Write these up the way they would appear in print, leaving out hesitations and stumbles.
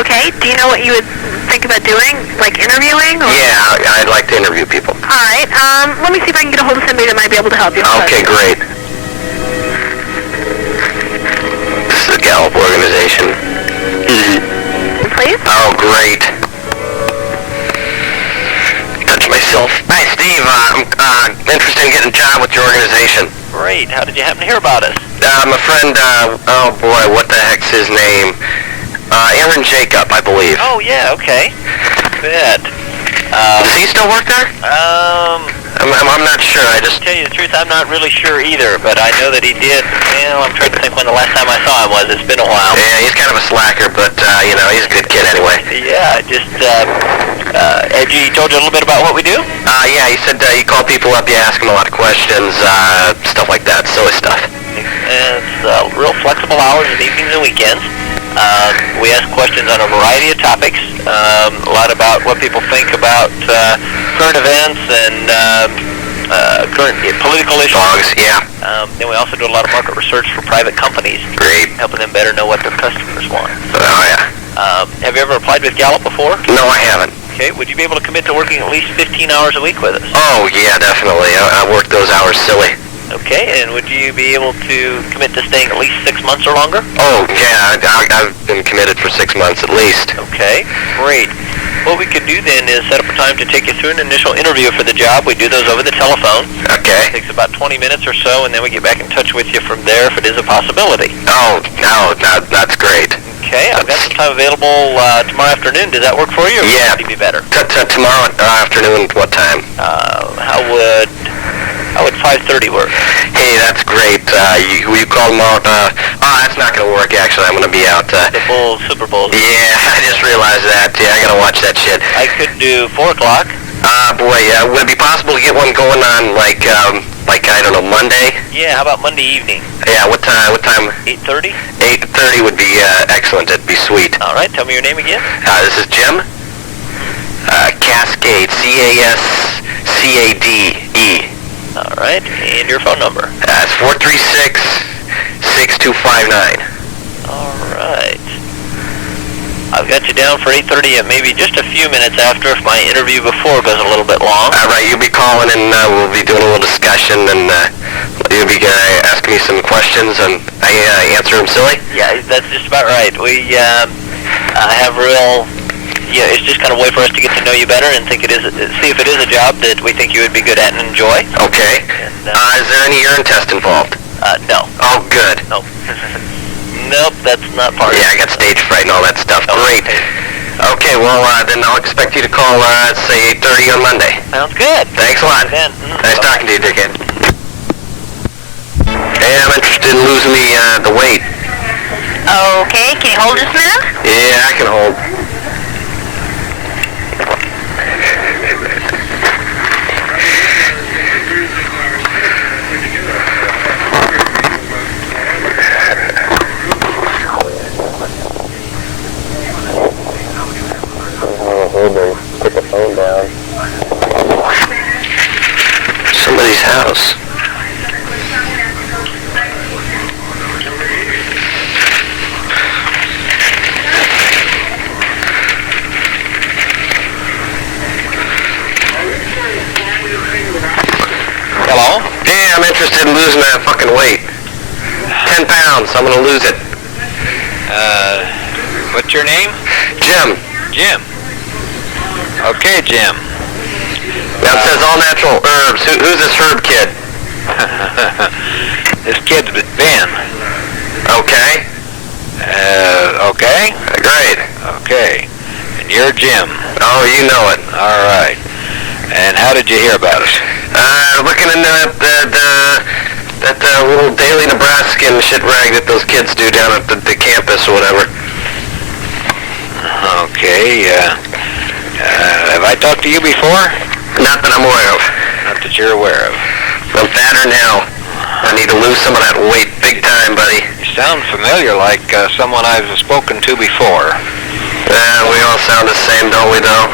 Okay. Do you know what you would think about doing, like interviewing? Or? Yeah, I'd like to interview people. All right. Let me see if I can get a hold of somebody that might be able to help you. Okay, great. This is the Gallup organization. Please? Oh, great. Touch myself. Hi, Steve. I'm interested in getting a job with your organization. Great. How did you happen to hear about us? My friend, oh boy, what the heck's his name? Aaron Jacob, I believe. Oh, yeah, okay. Good. Does he still work there? I'm not sure. I just... To tell you the truth, I'm not really sure either, but I know that he did. Well, I'm trying to think when the last time I saw him was. It's been a while. Yeah, he's kind of a slacker, but, he's a good kid anyway. Yeah, had he told you a little bit about what we do? Yeah, he said you call people up, you ask them a lot of questions, stuff like that, silly stuff. It's real flexible hours and evenings and weekends. We ask questions on a variety of topics, a lot about what people think about current events and current political issues. Dogs, yeah. Then we also do a lot of market research for private companies. Great. Helping them better know what their customers want. Oh, yeah. Have you ever applied with Gallup before? No, I haven't. Okay, would you be able to commit to working at least 15 hours a week with us? Oh, yeah, definitely. I work those hours silly. Okay, and would you be able to commit to staying at least 6 months or longer? Oh, yeah, I've been committed for 6 months at least. Okay, great. What we could do then is set up a time to take you through an initial interview for the job. We do those over the telephone. Okay. It takes about 20 minutes or so, and then we get back in touch with you from there if it is a possibility. Oh, no, that's great. Okay, I've got some time available tomorrow afternoon. Does that work for you? Or Yeah. would it be better? Tomorrow afternoon, what time? How would 5:30 work? Hey, that's great. Will you call tomorrow? That's not going to work, actually. I'm going to be out. The Super Bowl. Yeah, I just realized that. Yeah, I got to watch that shit. I could do 4 o'clock. Would it be possible to get one going on, like, I don't know, Monday? Yeah, how about Monday evening? Yeah, what time? 8:30? 8:30 would be excellent. It'd be sweet. All right, tell me your name again. This is Jim. Cascade, Cascade. All right, and your phone number? It's 436-6259. All right. I've got you down for 8:30 and maybe just a few minutes after if my interview before goes a little bit long. All right, you'll be calling and we'll be doing a little discussion and you'll be asking me some questions and I answer them silly? Yeah, that's just about right. We have real... Yeah, it's just kind of a way for us to get to know you better and see if it is a job that we think you would be good at and enjoy. Okay. And, is there any urine test involved? No. Oh, good. Nope. Nope, that's not part of it. Yeah, I got stage fright and all that stuff. Oh, great. Okay, well, then I'll expect you to call, say, 8:30 on Monday. Sounds good. Thanks a lot. Then. Nice talking to you, dickhead. Hey, I'm interested in losing the weight. Okay, can you hold just a minute? Yeah, I can hold. Put the phone down. Somebody's house. Hello? Yeah, I'm interested in losing that fucking weight. 10 pounds, I'm gonna lose it. What's your name? Jim. Jim. Okay, Jim. Now it says all natural herbs. Who's this herb kid? This kid's Ben. Okay. Okay? Great. Okay. And you're Jim. Oh, you know it. All right. And how did you hear about us? Looking into that little Daily Nebraskan shit rag that those kids do down at the campus or whatever. Okay, have I talked to you before? Not that I'm aware of. Not that you're aware of. I'm fatter now. I need to lose some of that weight big time, buddy. You sound familiar, like someone I've spoken to before. We all sound the same, don't we, though?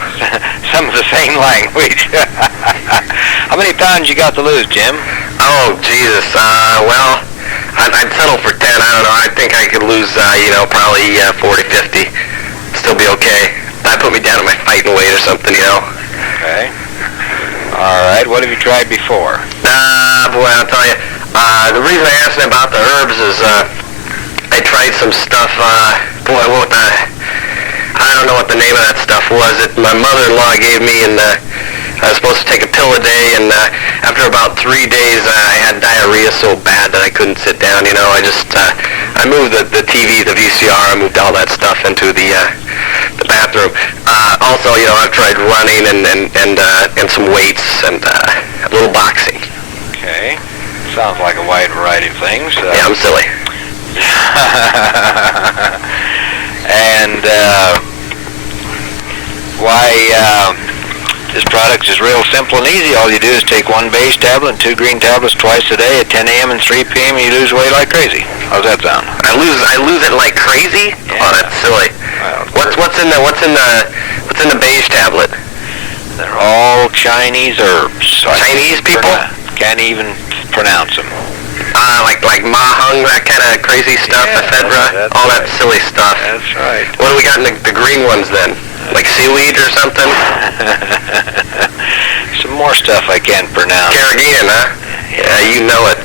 Some of the same language. How many pounds you got to lose, Jim? Oh, Jesus. Well, I'd settle for 10. I don't know. I think I could lose, probably 40, 50. still be okay. That put me down at my fighting weight or something, you know. Okay. All right. What have you tried before? Boy, I'll tell you. The reason I asked about the herbs is I tried some stuff. Boy, I don't know what the name of that stuff was. My mother-in-law gave me, and I was supposed to take a pill a day, and after about 3 days, I had diarrhea so bad that I couldn't sit down, you know. I moved the TV, the VCR, I moved all that stuff into the bathroom. Also, you know, I've tried running and some weights and a little boxing. Okay. Sounds like a wide variety of things. Yeah, I'm silly. And this product is real simple and easy. All you do is take 1 base tablet and 2 green tablets twice a day at 10 a.m. and 3 p.m. and you lose weight like crazy. How's that sound? I lose it like crazy? Yeah. Oh, that's silly. Well, What's in the beige tablet? they're all Chinese herbs. So Chinese people? Can't even pronounce them. Like mahung, that kind of crazy stuff, Yeah, ephedra, that's all right. that silly stuff. That's right. What do we got in the green ones then? Like seaweed or something? Some more stuff I can't pronounce. Carrageenan, huh? Yeah, you know it.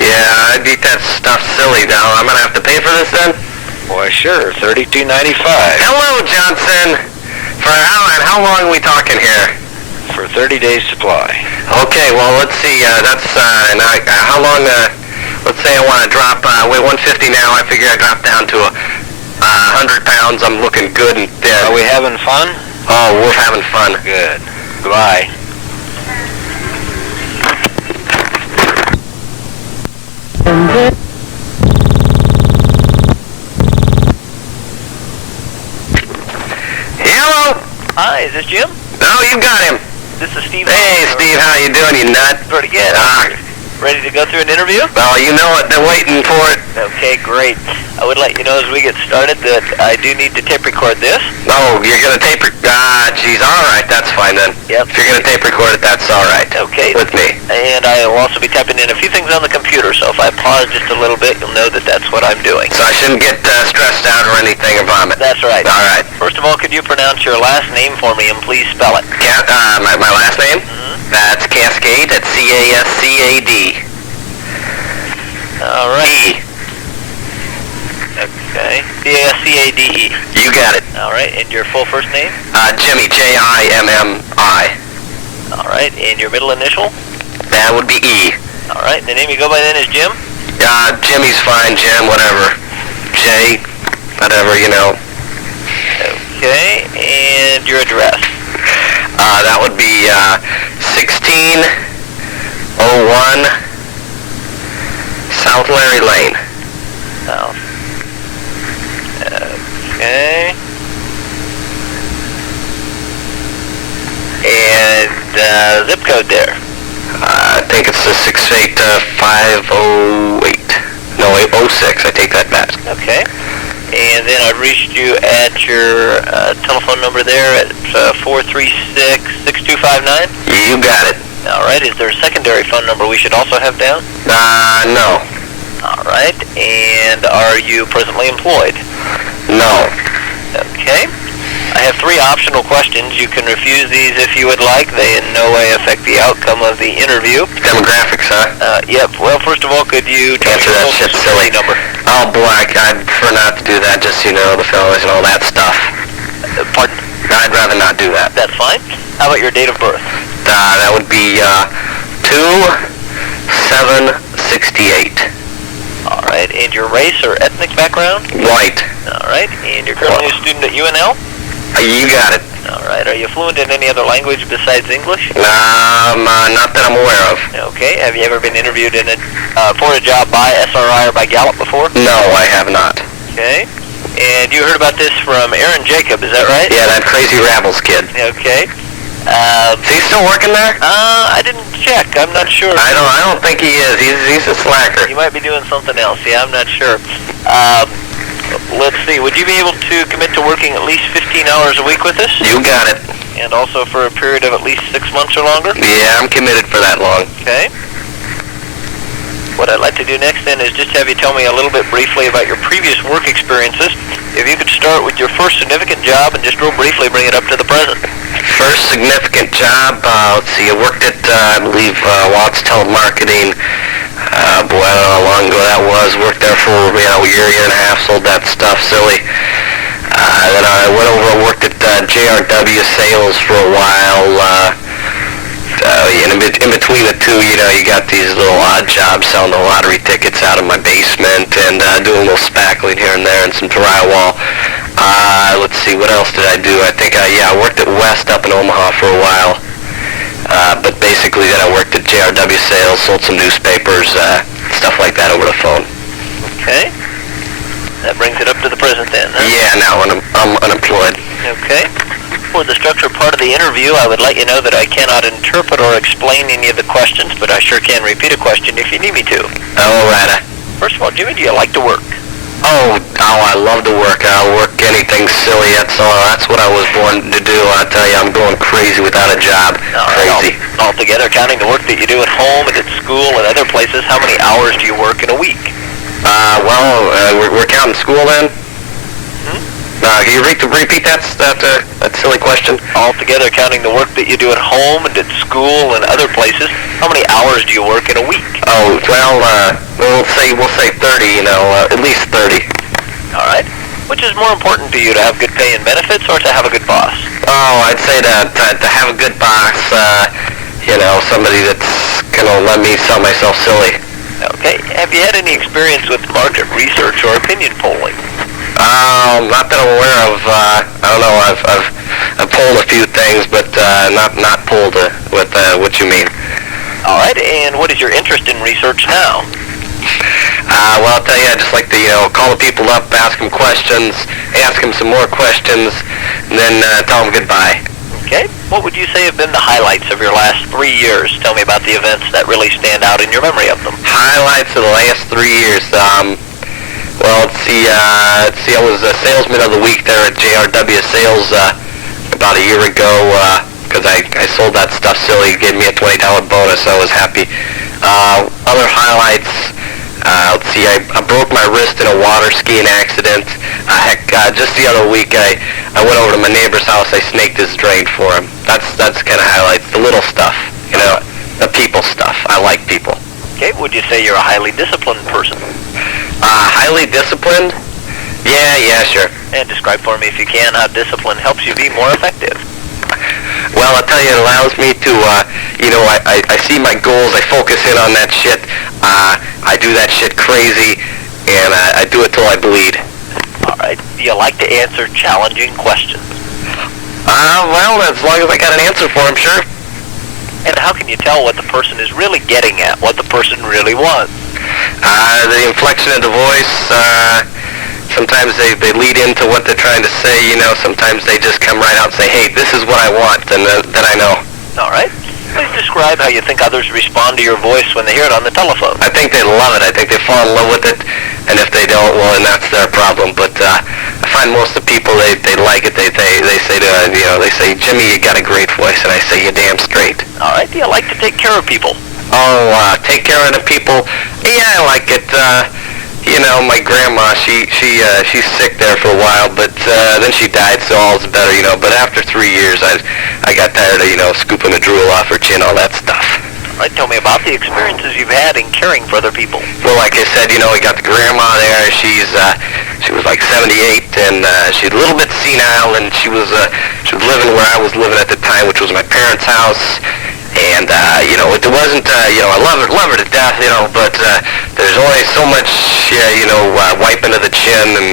Yeah, I'd eat that stuff silly now. I'm gonna have to pay for this then? Boy, sure. $32.95. Hello, Johnson. For how long are we talking here? For 30 days supply. Okay, well, let's see. How long? Let's say I want to drop. Weigh 150 now. I figure I drop down to 100 pounds. I'm looking good and thin. Are we having fun? Oh, we're having fun. Good. Goodbye. Hello. Hi, is this Jim? No, you got him. This is Steve. Hey, Steve. How you doing, you nut? Pretty good. Ready to go through an interview? Well, you know it. They're waiting for it. Okay, great. I would let you know as we get started that I do need to tape record this. Oh, you're gonna tape record? Geez. All right, that's fine then. Yep. If you're gonna tape record it, that's all right. Okay. With me. And I will also be typing in a few things on the computer, so if I pause just a little bit, you'll know that that's what I'm doing. So I shouldn't get stressed out or anything or vomit. That's right. All right. First of all, could you pronounce your last name for me and please spell it? My last name? Mm-hmm. That's Cascade. That's Cascad. All right. E. Okay. Cascade. You got it. All right. And your full first name? Jimmy. Jimmi. All right. And your middle initial? That would be E. All right. The name you go by then is Jim? Jimmy's fine. Jim, whatever. J, whatever, you know. Okay. And your address? That would be 1601 South Larry Lane. Oh. Okay. And zip code there? I think it's the 68508. No, 06. I take that back. Okay. And then I've reached you at your telephone number there at 436-6259? You got it. All right. Is there a secondary phone number we should also have down? No. All right. And are you presently employed? No. Okay. I have 3 optional questions. You can refuse these if you would like. They in no way affect the outcome of the interview. Demographics, huh? Yep. Well, first of all, could you tell me Answer your that social shit, security silly. number? Oh, boy, I'd prefer not to do that, just, you know, the fellas and all that stuff. Pardon? I'd rather not do that. That's fine. How about your date of birth? That would be 2/7/68. All right. And your race or ethnic background? White. All right. And you're currently a student at UNL? You got it. All right. Are you fluent in any other language besides English? Not that I'm aware of. Okay. Have you ever been interviewed for a job by SRI or by Gallup before? No, I have not. Okay. And you heard about this from Aaron Jacob, is that right? Yeah, that crazy Rabbles kid. Okay. Is he still working there? I didn't check. I'm not sure. I don't think he is. He's a slacker. He might be doing something else. Yeah, I'm not sure. Let's see. Would you be able to commit to working at least 15 hours a week with us? You got it. And also for a period of at least 6 months or longer? Yeah, I'm committed for that long. Okay. What I'd like to do next then is just have you tell me a little bit briefly about your previous work experiences. If you could start with your first significant job and just real briefly bring it up to the present. First significant job, let's see, I worked at, I believe, Watts Telemarketing. Boy, I don't know how long ago that was. Worked there for, a year and a half, sold that stuff, silly. Then I went over and worked at JRW Sales for a while. In between the two, you got these little odd jobs selling the lottery tickets out of my basement and doing a little spackling here and there and some drywall. Let's see, what else did I do? I think, I worked at West up in Omaha for a while. But basically then I worked at JRW Sales, sold some newspapers, stuff like that over the phone. Okay. That brings it up to the present then, huh? Yeah, now I'm unemployed. Okay. For the structured part of the interview, I would let you know that I cannot interpret or explain any of the questions, but I sure can repeat a question if you need me to. All right. First of all, Jimmy, do you like to work? Oh, I love to work. I'll work anything silly. That's what I was born to do. I tell you, I'm going crazy without a job. Crazy. Altogether, counting the work that you do at home and at school and other places, how many hours do you work in a week? We're counting school then? Can you repeat that silly question? Altogether, counting the work that you do at home and at school and other places, how many hours do you work in a week? Oh, we'll say 30, at least 30. All right. Which is more important to you, to have good pay and benefits or to have a good boss? Oh, I'd say to have a good boss, somebody that's going to let me sell myself silly. Okay. Have you had any experience with market research or opinion polling? Not that I'm aware of. I don't know. I've polled a few things, but not polled with what you mean. All right. And what is your interest in research now? Well, I'll tell you, I just like to call the people up, ask them questions, ask them some more questions, and then tell them goodbye. Okay. What would you say have been the highlights of your last 3 years? Tell me about the events that really stand out in your memory of them. Highlights of the last 3 years. Well, let's see, I was a salesman of the week there at JRW Sales about a year ago because I sold that stuff silly. It gave me a $20 bonus, so I was happy. Other highlights, let's see, I broke my wrist in a water skiing accident. Just the other week, I went over to my neighbor's house. I snaked his drain for him. That's kind of highlights, the little stuff, the people stuff. I like people. Okay, would you say you're a highly disciplined person? Highly disciplined? Yeah, sure. And describe for me, if you can, how discipline helps you be more effective. Well, I'll tell you, it allows me to, I see my goals, I focus in on that shit, I do that shit crazy, and I do it till I bleed. All right. Do you like to answer challenging questions? Well, as long as I got an answer for them, sure. And how can you tell what the person is really getting at, what the person really wants? The inflection of the voice, sometimes they lead into what they're trying to say, sometimes they just come right out and say, hey, this is what I want, and then I know. All right. Please describe how you think others respond to your voice when they hear it on the telephone. I think they love it. I think they fall in love with it, and if they don't, well, then that's their problem. But I find most of the people, they like it. They say they say, Jimmy, you got a great voice, and I say, you're damn straight. All right. Do you like to take care of people? Oh, take care of the people. Yeah, I like it. My grandma, she's sick there for a while, but then she died, so all's better, But after 3 years, I got tired of, scooping the drool off her chin, all that stuff. All right, tell me about the experiences you've had in caring for other people. Well, like I said, we got the grandma there. She was like 78, and she's a little bit senile, and she was living where I was living at the time, which was my parents' house. And, it wasn't, I love her to death, but there's only so much, wiping of the chin and,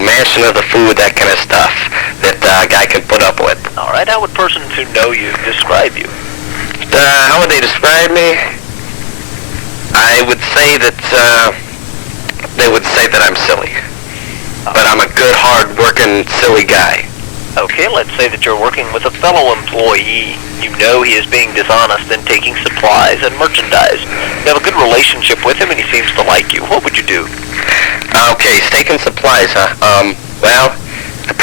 mashing of the food, that kind of stuff that a guy can put up with. All right, how would persons who know you describe you? How would they describe me? I would say that, they would say that I'm silly. But I'm a good, hard-working, silly guy. Okay, let's say that you're working with a fellow employee. You know he is being dishonest in taking supplies and merchandise. You have a good relationship with him and he seems to like you. What would you do? Okay, steak and supplies, huh? Well, it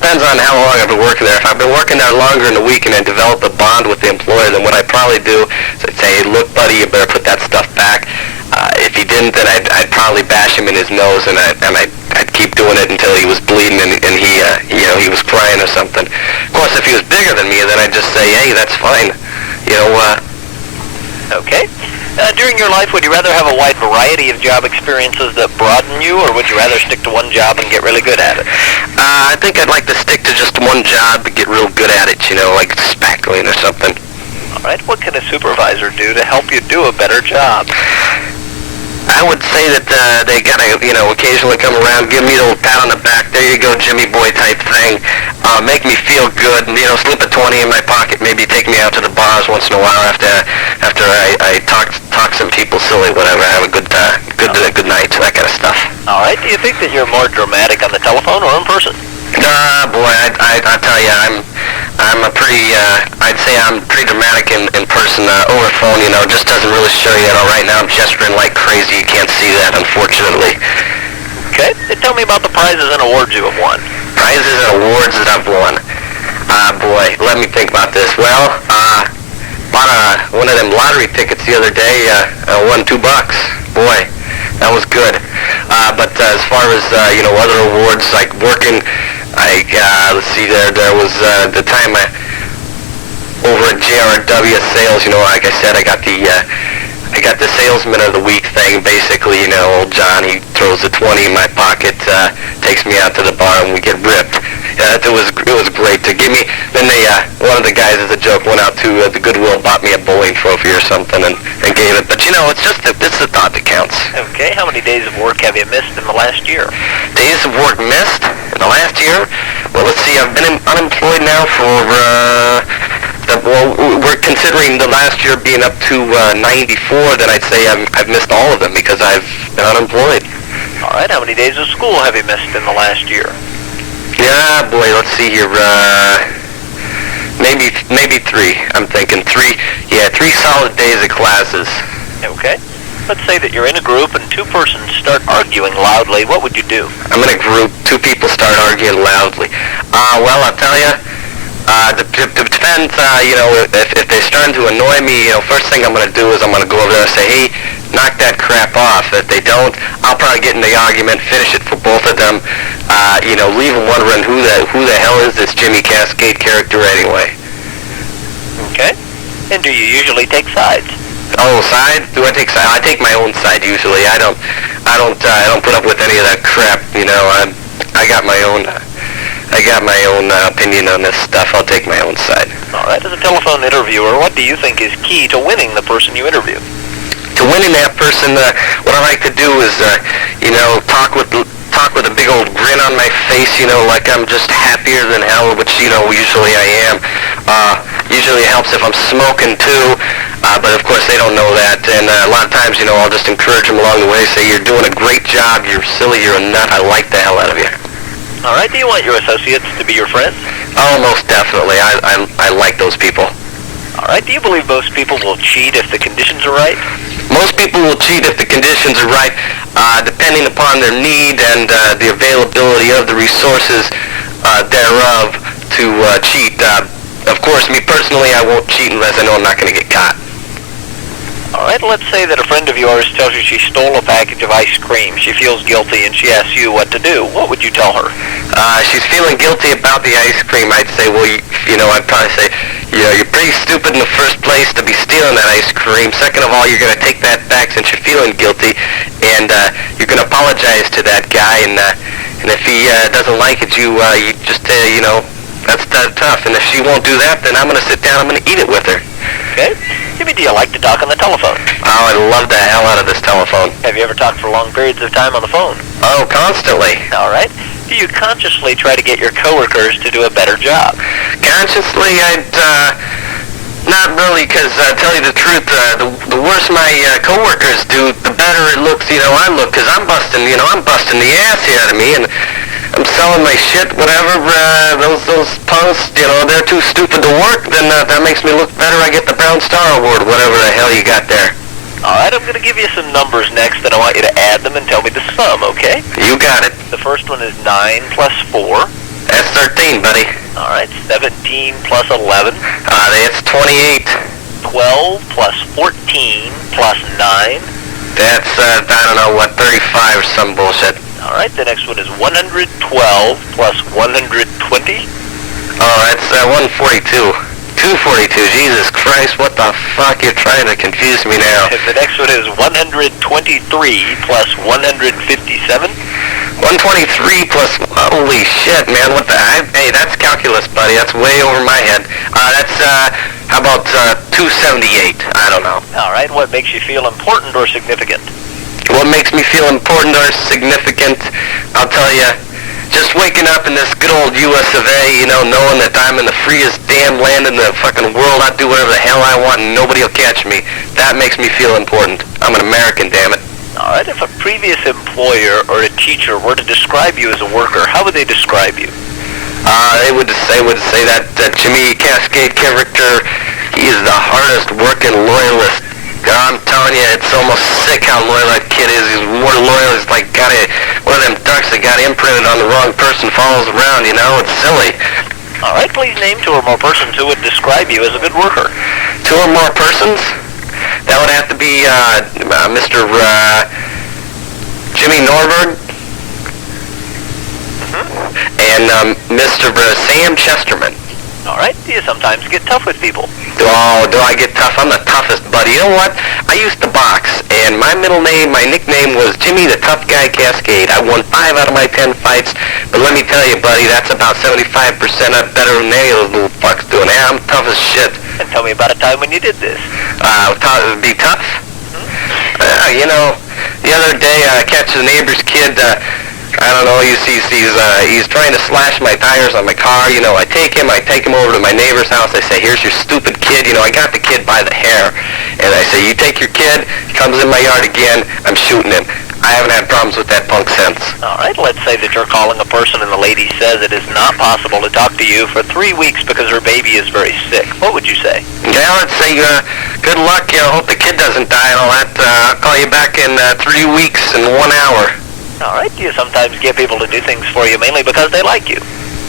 depends on how long I've been working there. If I've been working there longer in the week and I develop a bond with the employer, then what I'd probably do is I'd say, hey, look, buddy, you better put that stuff back. If he didn't, then I'd probably bash him in his nose, and I'd keep doing it until he was bleeding and he was crying or something. Of course, if he was bigger than me, then I'd just say, hey, that's fine. Okay. During your life, would you rather have a wide variety of job experiences that broaden you, or would you rather stick to one job and get really good at it? I think I'd like to stick to just one job and get real good at it, like spackling or something. All right. What can a supervisor do to help you do a better job? I would say that they gotta, occasionally come around, give me a little pat on the back, there you go, Jimmy boy type thing, make me feel good, and, slip a 20 in my pocket, maybe take me out to the bars once in a while after I talk some people silly, whatever, have a good night, that kind of stuff. All right. Do you think that you're more dramatic on the telephone or in person? Boy, I tell you, I'm a pretty, I'd say I'm pretty dramatic in person. Over phone, just doesn't really show you. Right now I'm gesturing like crazy. You can't see that, unfortunately. Okay. Tell me about the prizes and awards you have won. Prizes and awards that I've won. Boy, let me think about this. Well, bought one of them lottery tickets the other day. I won $2. Boy, that was good. But as far as, other awards, like working, let's see, there was the time over at JRW sales, like I said, I got the salesman of the week thing. Basically, old John, he throws a 20 in my pocket, takes me out to the bar, and we get ripped. It was great to give me. Then one of the guys, as a joke, went out to the Goodwill, bought me a bowling trophy or something, and gave it. But it's the thought that counts. Okay. How many days of work have you missed in the last year? Days of work missed in the last year? Well, let's see. I've been unemployed now for. We're considering the last year being up to 94. Then I'd say I've missed all of them because I've been unemployed. All right. How many days of school have you missed in the last year? Yeah, boy, let's see here. Maybe 3. I'm thinking 3. Yeah, 3 solid days of classes. Okay. Let's say that you're in a group and 2 persons start arguing loudly. What would you do? I'm in a group. 2 people start arguing loudly. Well, I'll tell you. It depends. If they're starting to annoy me, first thing I'm going to do is I'm going to go over there and say, hey, knock that crap off. If they don't, I'll probably get in the argument, finish it for both of them. Leave them wondering who the hell is this Jimmy Cascade character anyway. Okay. And do you usually take sides? Oh, side? Do I take side? I take my own side usually. I don't put up with any of that crap. I got my own. I got my own opinion on this stuff. I'll take my own side. All right. As a telephone interviewer, what do you think is key to winning the person you interview? To winning that person, what I like to do is, talk with a big old grin on my face, like I'm just happier than hell, which, usually I am. Usually it helps if I'm smoking too, but of course they don't know that. And a lot of times, I'll just encourage them along the way, say, you're doing a great job, you're silly, you're a nut, I like the hell out of you. All right. Do you want your associates to be your friends? Oh, most definitely. I like those people. All right. Do you believe most people will cheat if the conditions are right? Most people will cheat if the conditions are right, depending upon their need and the availability of the resources thereof to cheat. Of course, me personally, I won't cheat unless I know I'm not going to get caught. All right. Let's say that a friend of yours tells you she stole a package of ice cream. She feels guilty and she asks you what to do. What would you tell her? She's feeling guilty about the ice cream. I'd say, well, I'd probably say, you're pretty stupid in the first place to be stealing that ice cream. Second of all, you're going to take that back since you're feeling guilty, and you're going to apologize to that guy, and if he doesn't like it, you just, that's tough. And if she won't do that, then I'm going to sit down, I'm going to eat it with her. Okay. Jimmy, do you like to talk on the telephone? Oh, I love the hell out of this telephone. Have you ever talked for long periods of time on the phone? Oh, constantly. All right. Do you consciously try to get your coworkers to do a better job? Consciously, not really, because tell you the truth, the worse my coworkers do, the better it looks, I look, because I'm busting the ass here out of me, and I'm selling my shit, whatever. Those punks, they're too stupid to work. Then that makes me look better. I get the Brown Star Award, whatever the hell you got there. All right, I'm going to give you some numbers next, and I want you to add them and tell me the sum, okay? You got it. The first one is 9 plus 4. That's 13, buddy. All right, 17 plus 11. That's 28. 12 plus 14 plus 9. That's, I don't know, what, 35 or some bullshit. All right, the next one is 112 plus 120. Oh, that's 142. 242. Jesus Christ, what the fuck? You're trying to confuse me now. And the next one is 123 plus 157. 123 plus, holy shit, man, what the, hey, that's calculus, buddy, that's way over my head. That's, how about 278? I don't know. All right, what makes you feel important or significant? What makes me feel important or significant, I'll tell you, just waking up in this good old US of A, you know, knowing that I'm in the freest damn land in the fucking world, I'll do whatever the hell I want and nobody will catch me. That makes me feel important. I'm an American, damn it. All right, if a previous employer or a teacher were to describe you as a worker, how would they describe you? They would say that Jimmy Cascade character, he is the hardest working loyalist. I'm telling you, it's almost sick how loyal that kid is. He's more loyal. He's like got one of them ducks that got imprinted on the wrong person follows around, you know? It's silly. All right, please name 2 or more persons who would describe you as a good worker. 2 or more persons? That would have to be Mr. Jimmy Norberg and Mr. Sam Chesterman. All right, do you sometimes get tough with people? Oh, do I get tough? I'm the toughest, buddy. You know what? I used to box, and my nickname was Jimmy the Tough Guy Cascade. I won 5 out of my 10 fights, but let me tell you, buddy, that's about 75% better than any of those little fucks doing. I'm tough as shit. And tell me about a time when you did this. Be tough? You know, the other day I catch the neighbor's kid, I don't know, he's trying to slash my tires on my car. You know, I take him over to my neighbor's house. I say, here's your stupid kid. You know, I got the kid by the hair. And I say, you take your kid, he comes in my yard again, I'm shooting him. I haven't had problems with that punk since. All right, let's say that you're calling a person and the lady says it is not possible to talk to you for 3 weeks because her baby is very sick. What would you say? Yeah, let's say, good luck. You know, hope the kid doesn't die and all that. I'll call you back in 3 weeks and 1 hour. All right, do you sometimes get people to do things for you mainly because they like you?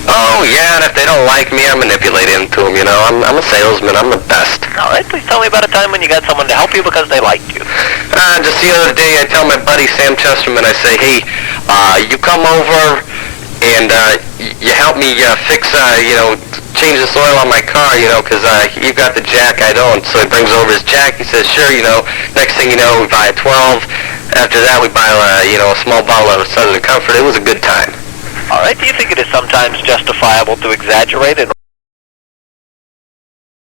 Oh, yeah, and if they don't like me, I manipulate into them, you know. I'm a salesman. I'm the best. All right, please tell me about a time when you got someone to help you because they liked you. Just the other day, I tell my buddy Sam Chesterman, I say, hey, you come over and you help me fix, change this oil on my car, you know, because you got the jack, I don't. So he brings over his jack. He says, sure, you know, next thing you know, we buy a 12. After that, we buy, a small bottle of Southern Comfort. It was a good time. All right, do you think it is sometimes justifiable to exaggerate in